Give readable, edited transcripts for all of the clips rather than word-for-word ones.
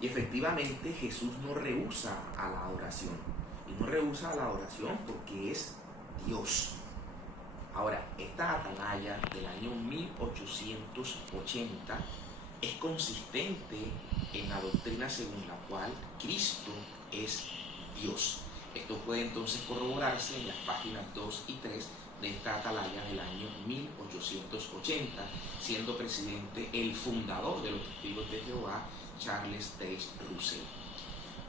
Y efectivamente Jesús no rehúsa a la adoración. Y no rehúsa a la adoración porque es Dios. Ahora, esta atalaya del año 1880 es consistente en la doctrina según la cual Cristo es Dios. Esto puede entonces corroborarse en las páginas 2 y 3 de esta atalaya del año 1880, siendo presidente el fundador de los Testigos de Jehová, Charles Taze Russell.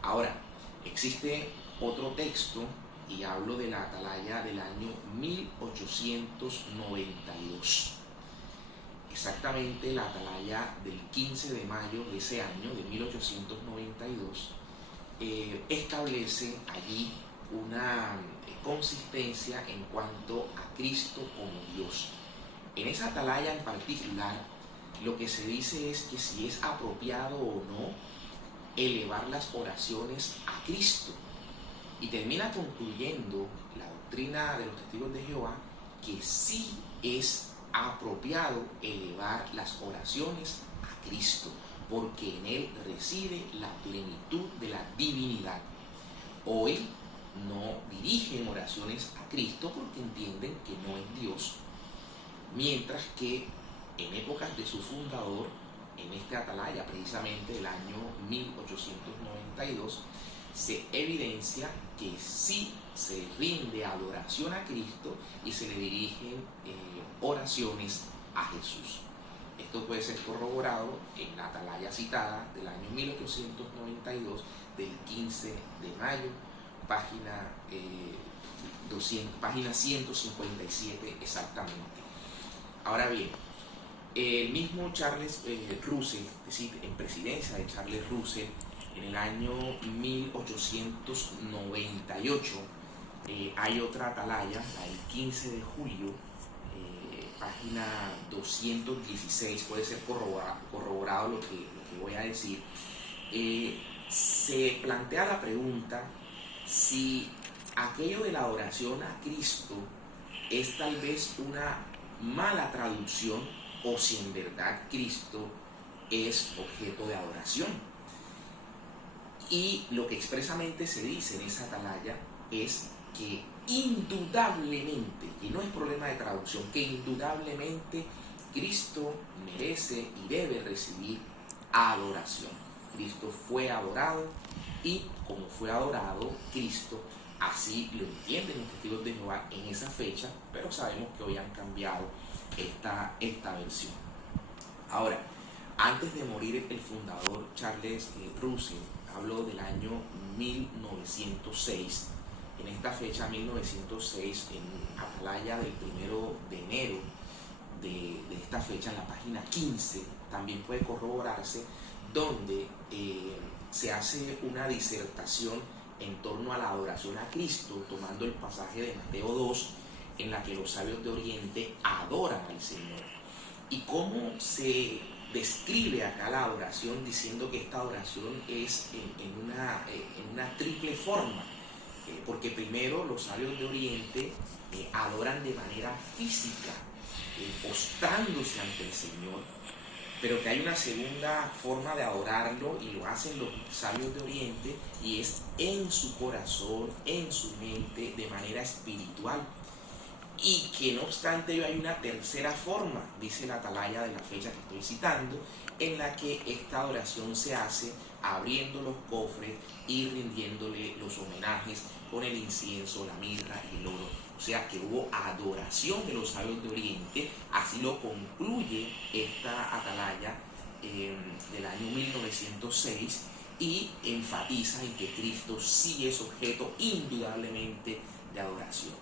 Ahora, existe otro texto, y hablo de la atalaya del año 1892. Exactamente la atalaya del 15 de mayo de ese año, de 1892, establece allí una consistencia en cuanto a Cristo como Dios. En esa atalaya en particular, lo que se dice es que si es apropiado o no elevar las oraciones a Cristo. Y termina concluyendo la doctrina de los Testigos de Jehová que sí es apropiado elevar las oraciones a Cristo, porque en Él reside la plenitud de la divinidad. Hoy no dirigen oraciones a Cristo porque entienden que no es Dios, mientras que en épocas de su fundador, en este atalaya precisamente del año 1892, se evidencia que sí se rinde adoración a Cristo y se le dirigen oraciones a Jesús. Esto puede ser corroborado en la atalaya citada del año 1892, del 15 de mayo, página 157 exactamente. Ahora bien, el mismo Charles Russell, es decir, en presidencia de Charles Russell, en el año 1898, hay otra atalaya, la del 15 de julio, página 216, puede ser corroborado lo que voy a decir. Se plantea la pregunta si aquello de la adoración a Cristo es tal vez una mala traducción o si en verdad Cristo es objeto de adoración. Y lo que expresamente se dice en esa atalaya es que indudablemente, y no es problema de traducción, que indudablemente Cristo merece y debe recibir adoración. Cristo fue adorado y como fue adorado Cristo, así lo entienden los Testigos de Jehová en esa fecha, pero sabemos que hoy han cambiado esta versión. Ahora, antes de morir el fundador Charles Russell, hablo del año 1906. En esta fecha, 1906, en atalaya del 1 de enero de esta fecha, en la página 15, también puede corroborarse, donde se hace una disertación en torno a la adoración a Cristo, tomando el pasaje de Mateo 2, en la que los sabios de Oriente adoran al Señor. Y cómo se describe acá la adoración, diciendo que esta adoración es en una triple forma, porque primero los sabios de Oriente adoran de manera física, postrándose ante el Señor, pero que hay una segunda forma de adorarlo y lo hacen los sabios de Oriente, y es en su corazón, en su mente, de manera espiritual. Y que no obstante hay una tercera forma, dice la atalaya de la fecha que estoy citando, en la que esta adoración se hace abriendo los cofres y rindiéndole los homenajes con el incienso, la mirra y el oro. O sea que hubo adoración de los sabios de Oriente, así lo concluye esta atalaya del año 1906, y enfatiza en que Cristo sí es objeto indudablemente de adoración.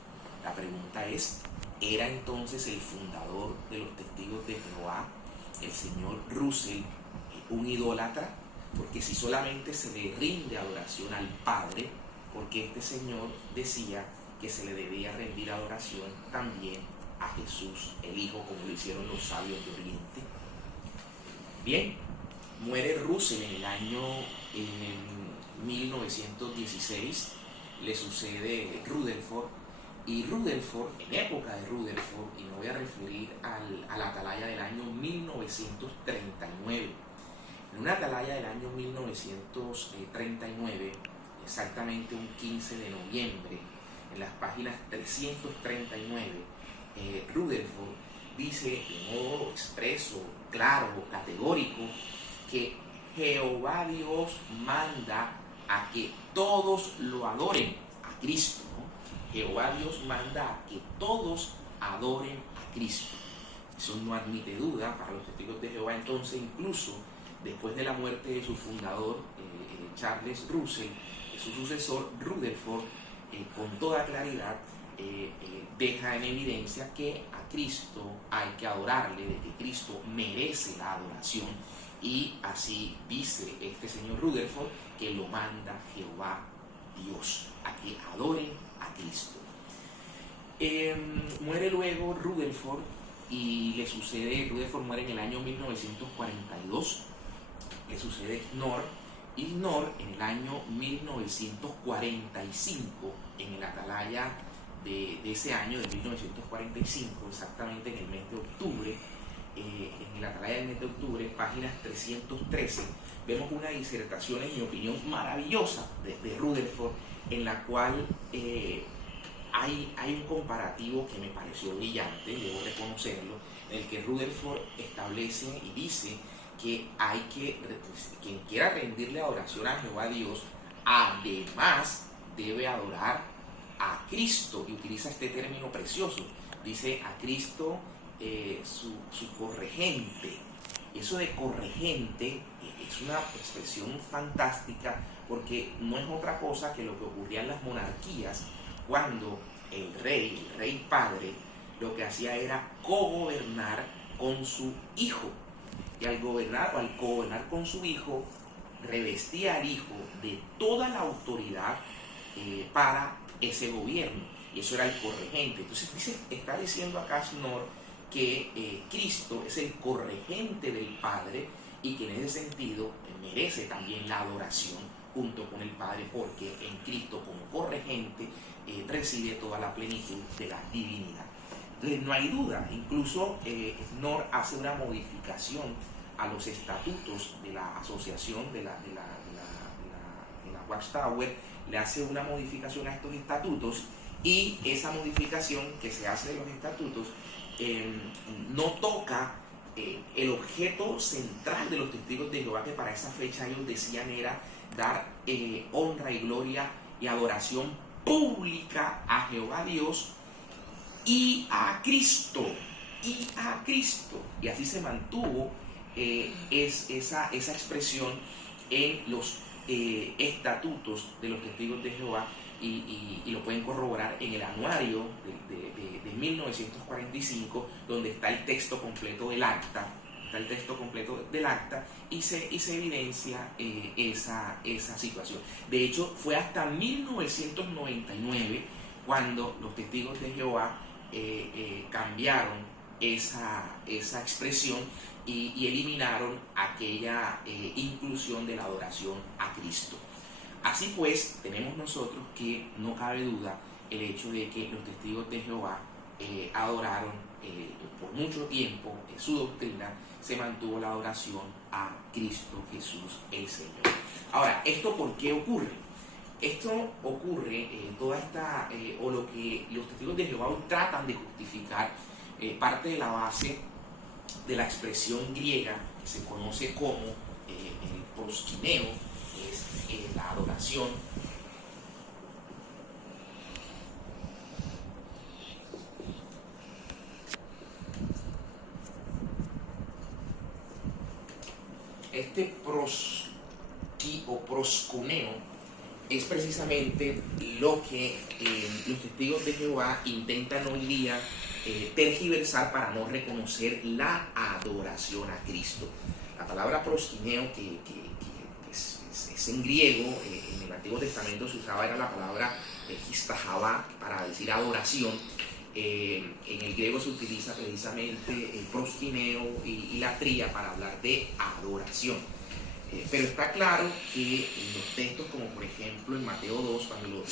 La pregunta es, ¿era entonces el fundador de los Testigos de Jehová, el señor Russell, un idólatra? Porque si solamente se le rinde adoración al Padre, porque este señor decía que se le debía rendir adoración también a Jesús, el Hijo, como lo hicieron los sabios de Oriente. Bien, muere Russell en el año 1916, le sucede Rutherford, y Rutherford, en época de Rutherford, y me voy a referir a la atalaya del año 1939, En una atalaya del año 1939, exactamente un 15 de noviembre, en las páginas 339, Rutherford dice de modo expreso, claro, categórico, que Jehová Dios manda a que todos lo adoren a Cristo, ¿no? Jehová Dios manda a que todos adoren a Cristo. Eso no admite duda para los testigos de Jehová. Entonces, incluso después de la muerte de su fundador, Charles Russell, su sucesor, Rutherford, con toda claridad, deja en evidencia que a Cristo hay que adorarle, de que Cristo merece la adoración, y así dice este señor Rutherford que lo manda Jehová Dios, a que adoren a Cristo. Muere luego Rutherford y le sucede, Rutherford muere en el año 1942, le sucede Knorr, y Knorr en el año 1945, en el atalaya de ese año, de 1945, exactamente en el mes de octubre, en el atalaya del mes de octubre, páginas 313, vemos una disertación, en mi opinión, maravillosa de Rutherford, en la cual hay un comparativo que me pareció brillante, debo reconocerlo, en el que Rutherford establece y dice que hay que, quien quiera rendirle adoración a Jehová Dios, además debe adorar a Cristo, y utiliza este término precioso, dice a Cristo, su corregente. Eso de corregente es una expresión fantástica, porque no es otra cosa que lo que ocurría en las monarquías, cuando el rey padre, lo que hacía era cogobernar con su hijo, y al cogobernar con su hijo, revestía al hijo de toda la autoridad para ese gobierno, y eso era el corregente. Entonces está diciendo acá Knorr que Cristo es el corregente del Padre, y que en ese sentido merece también la adoración junto con el Padre, porque en Cristo como corregente recibe toda la plenitud de la divinidad. Entonces no hay duda, incluso Knorr hace una modificación a los estatutos de la asociación de la Watchtower, le hace una modificación a estos estatutos, y esa modificación que se hace de los estatutos no toca el objeto central de los testigos de Jehová, que para esa fecha ellos decían era dar honra y gloria y adoración pública a Jehová Dios y a Cristo, y así se mantuvo esa expresión en los estatutos de los testigos de Jehová, y lo pueden corroborar en el anuario de 1945, donde está el texto completo del acta, y se evidencia esa situación. De hecho, fue hasta 1999 cuando los testigos de Jehová cambiaron esa expresión y eliminaron aquella inclusión de la adoración a Cristo. Así pues, tenemos nosotros que no cabe duda el hecho de que los testigos de Jehová adoraron por mucho tiempo, su doctrina se mantuvo la adoración a Cristo Jesús el Señor. Ahora, ¿esto por qué ocurre? Esto ocurre, o lo que los testigos de Jehová hoy tratan de justificar, parte de la base de la expresión griega que se conoce como el proskineo, que es la adoración. Este proskuneo es precisamente lo que los testigos de Jehová intentan hoy día tergiversar para no reconocer la adoración a Cristo. La palabra proskineo, que es en griego, en el Antiguo Testamento se usaba, era la palabra histahavá, para decir adoración. En el griego se utiliza precisamente el proskineo y latría para hablar de adoración. Pero está claro que en los textos, como por ejemplo en Mateo 2, cuando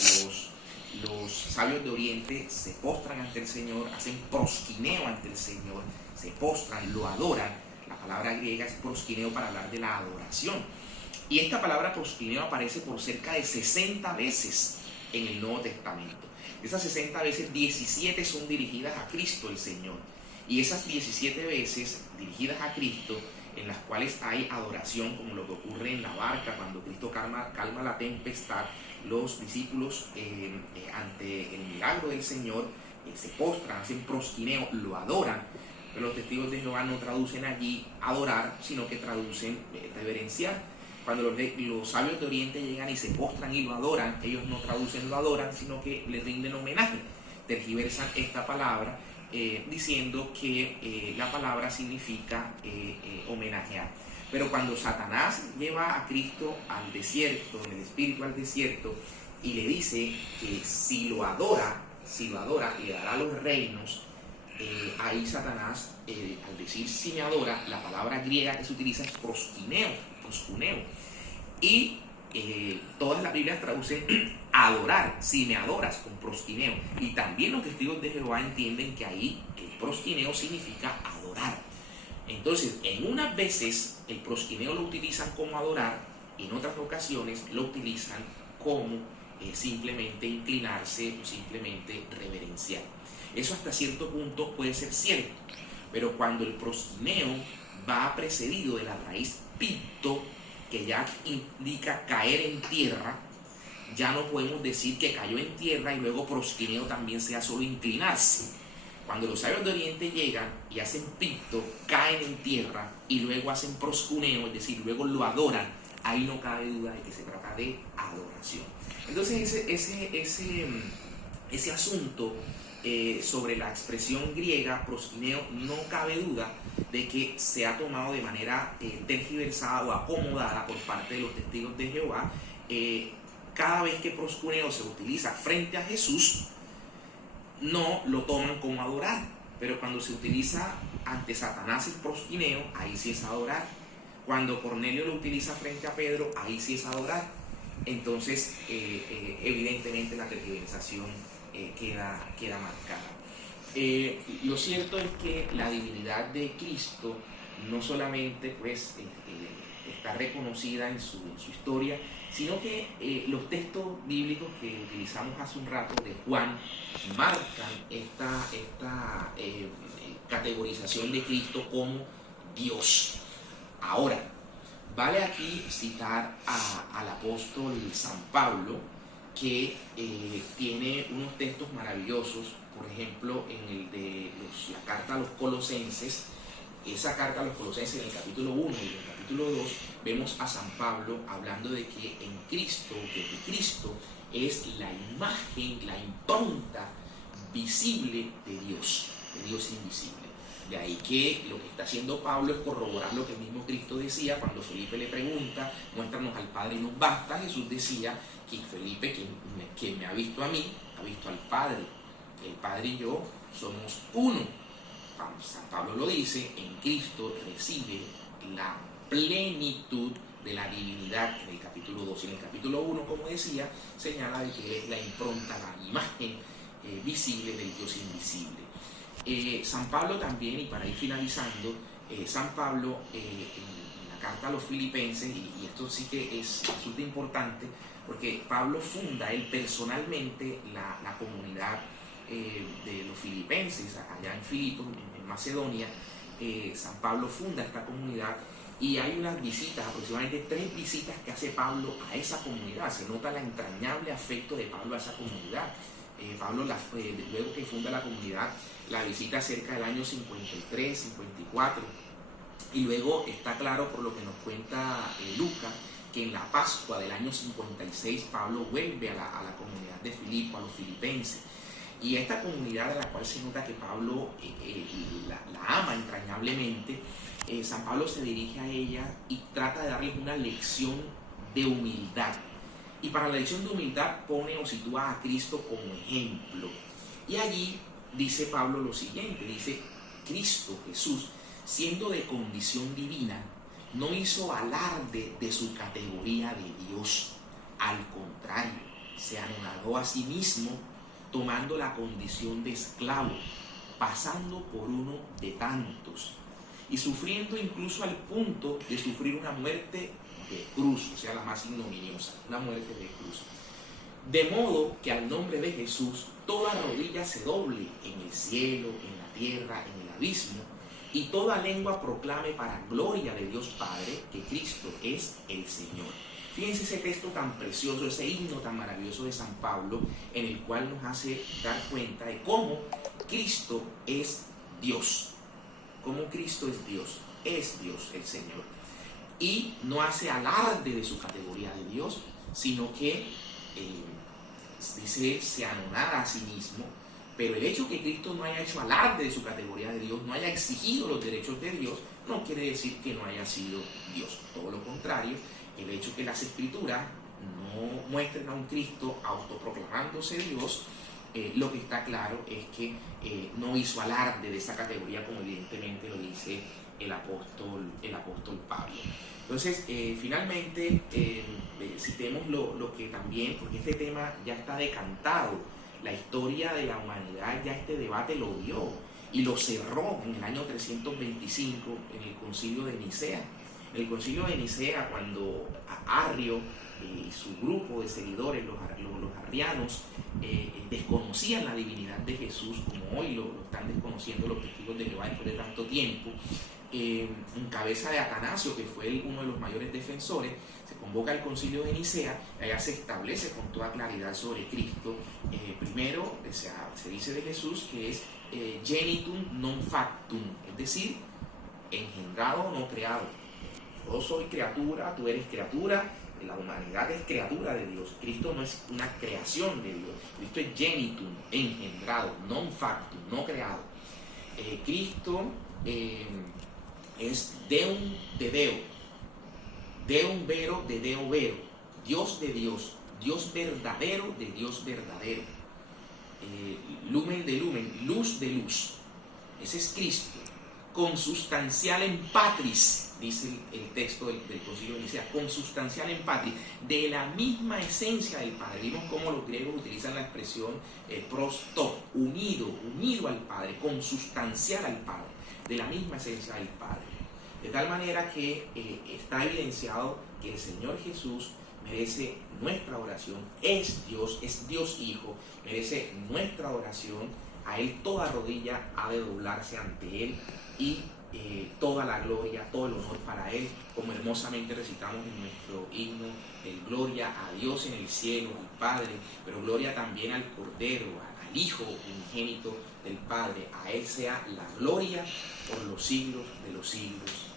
los sabios de Oriente se postran ante el Señor, hacen proskineo ante el Señor, se postran, lo adoran, La palabra griega es proskineo para hablar de la adoración. Y esta palabra proskineo aparece por cerca de 60 veces en el Nuevo Testamento. De esas 60 veces, 17 son dirigidas a Cristo el Señor. Y esas 17 veces dirigidas a Cristo, en las cuales hay adoración, como lo que ocurre en la barca, cuando Cristo calma la tempestad, los discípulos ante el milagro del Señor se postran, hacen proskineo, lo adoran. Pero los testigos de Jehová no traducen allí adorar, sino que traducen reverenciar. Cuando los sabios de Oriente llegan y se postran y lo adoran, ellos no traducen lo adoran, sino que le rinden homenaje. Tergiversan esta palabra diciendo que la palabra significa homenajear. Pero cuando Satanás lleva a Cristo al desierto, en el espíritu al desierto, y le dice que si lo adora, le dará los reinos, ahí Satanás, al decir si me adora, la palabra griega que se utiliza es proskuneo. Y todas las Biblias traducen adorar, si me adoras, con proskineo. Y también los testigos de Jehová entienden que ahí el proskineo significa adorar. Entonces, en unas veces el proskineo lo utilizan como adorar, y en otras ocasiones lo utilizan como simplemente inclinarse o simplemente reverenciar. Eso hasta cierto punto puede ser cierto, pero cuando el proskineo va precedido de la raíz picto, que ya indica caer en tierra, ya no podemos decir que cayó en tierra y luego proskineo también sea solo inclinarse. Cuando los sabios de Oriente llegan y hacen picto, caen en tierra y luego hacen proskuneo, es decir, luego lo adoran, ahí no cabe duda de que se trata de adoración. Entonces ese asunto sobre la expresión griega proskineo, no cabe duda de que se ha tomado de manera tergiversada o acomodada por parte de los testigos de Jehová. Cada vez que proskuneo se utiliza frente a Jesús, no lo toman como adorar, pero cuando se utiliza ante Satanás el proskineo, ahí sí es adorar. Cuando Cornelio lo utiliza frente a Pedro, ahí sí es adorar. Entonces evidentemente la tergiversación queda marcada. Lo cierto es que la divinidad de Cristo no solamente pues, está reconocida en su historia, sino que los textos bíblicos que utilizamos hace un rato de Juan marcan esta categorización de Cristo como Dios. Ahora, vale aquí citar al apóstol San Pablo, que tiene unos textos maravillosos, por ejemplo, en el de la carta a los Colosenses. Esa carta a los Colosenses, en el capítulo 1 y en el capítulo 2, vemos a San Pablo hablando de que en Cristo, que Cristo es la imagen, la impronta visible de Dios invisible. De ahí que lo que está haciendo Pablo es corroborar lo que el mismo Cristo decía cuando Felipe le pregunta, muéstranos al Padre y nos basta. Jesús decía que Felipe, quien me ha visto a mí, ha visto al Padre. El Padre y yo somos uno. San Pablo lo dice, en Cristo recibe la plenitud de la divinidad en el capítulo 2. Y en el capítulo 1, como decía, señala de que es la impronta, la imagen visible del Dios invisible. San Pablo también, y para ir finalizando, San Pablo en la carta a los Filipenses, y esto sí que resulta importante, porque Pablo funda él personalmente la comunidad de los filipenses allá en Filipos, en Macedonia. San Pablo funda esta comunidad y hay unas visitas, aproximadamente 3 visitas que hace Pablo a esa comunidad. Se nota el entrañable afecto de Pablo a esa comunidad. Pablo, luego que funda la comunidad, la visita cerca del año 53, 54, y luego está claro por lo que nos cuenta Lucas, que en la Pascua del año 56 Pablo vuelve a la comunidad de Filipo, a los filipenses. Y esta comunidad, de la cual se nota que Pablo la ama entrañablemente, San Pablo se dirige a ella y trata de darles una lección de humildad. Y para la lección de humildad pone o sitúa a Cristo como ejemplo. Y allí dice Pablo lo siguiente, dice: Cristo Jesús, siendo de condición divina, no hizo alarde de su categoría de Dios. Al contrario, se anonadó a sí mismo, tomando la condición de esclavo, pasando por uno de tantos. y sufriendo incluso al punto de sufrir una muerte de cruz, o sea, la más ignominiosa, una muerte de cruz. De modo que al nombre de Jesús toda rodilla se doble en el cielo, en la tierra, en el abismo, y toda lengua proclame para gloria de Dios Padre que Cristo es el Señor. Fíjense ese texto tan precioso, ese himno tan maravilloso de San Pablo, en el cual nos hace dar cuenta de cómo Cristo es Dios. Cómo Cristo es Dios el Señor. Y no hace alarde de su categoría de Dios, sino que dice, se anonada a sí mismo. Pero el hecho que Cristo no haya hecho alarde de su categoría de Dios, no haya exigido los derechos de Dios, no quiere decir que no haya sido Dios. Todo lo contrario, el hecho que las Escrituras no muestren a un Cristo autoproclamándose Dios, lo que está claro es que no hizo alarde de esa categoría, como evidentemente lo dice el apóstol Pablo. Entonces, finalmente, citemos lo que también, porque este tema ya está decantado. La historia de la humanidad ya este debate lo dio y lo cerró en el año 325 en el Concilio de Nicea. En el Concilio de Nicea, cuando Arrio y su grupo de seguidores, los arrianos, desconocían la divinidad de Jesús, como hoy lo están desconociendo los testigos de Jehová después de tanto tiempo, en cabeza de Atanasio, que fue uno de los mayores defensores, se convoca el Concilio de Nicea, allá se establece con toda claridad sobre Cristo. Primero se dice de Jesús que es genitum non factum, es decir, engendrado no creado. Yo soy criatura, tú eres criatura, la humanidad es criatura de Dios. Cristo no es una creación de Dios, Cristo es genitum, engendrado, non factum, no creado. Cristo es Deum de Deo, Deum vero de Deo vero, Dios de Dios, Dios verdadero de Dios verdadero, lumen de lumen, luz de luz. Ese es Cristo, consustancial en patris, dice el texto del Concilio de Nicea, consustancial en patris, de la misma esencia del Padre. Vimos cómo los griegos utilizan la expresión prosto, unido al Padre, consustancial al Padre, de la misma esencia del Padre. De tal manera que está evidenciado que el Señor Jesús merece nuestra oración, es Dios Hijo, merece nuestra oración. A Él toda rodilla ha de doblarse ante Él y toda la gloria, todo el honor para Él, como hermosamente recitamos en nuestro himno, el gloria a Dios en el cielo, al Padre, pero gloria también al Cordero, al Hijo unigénito del Padre. A Él sea la gloria por los siglos de los siglos.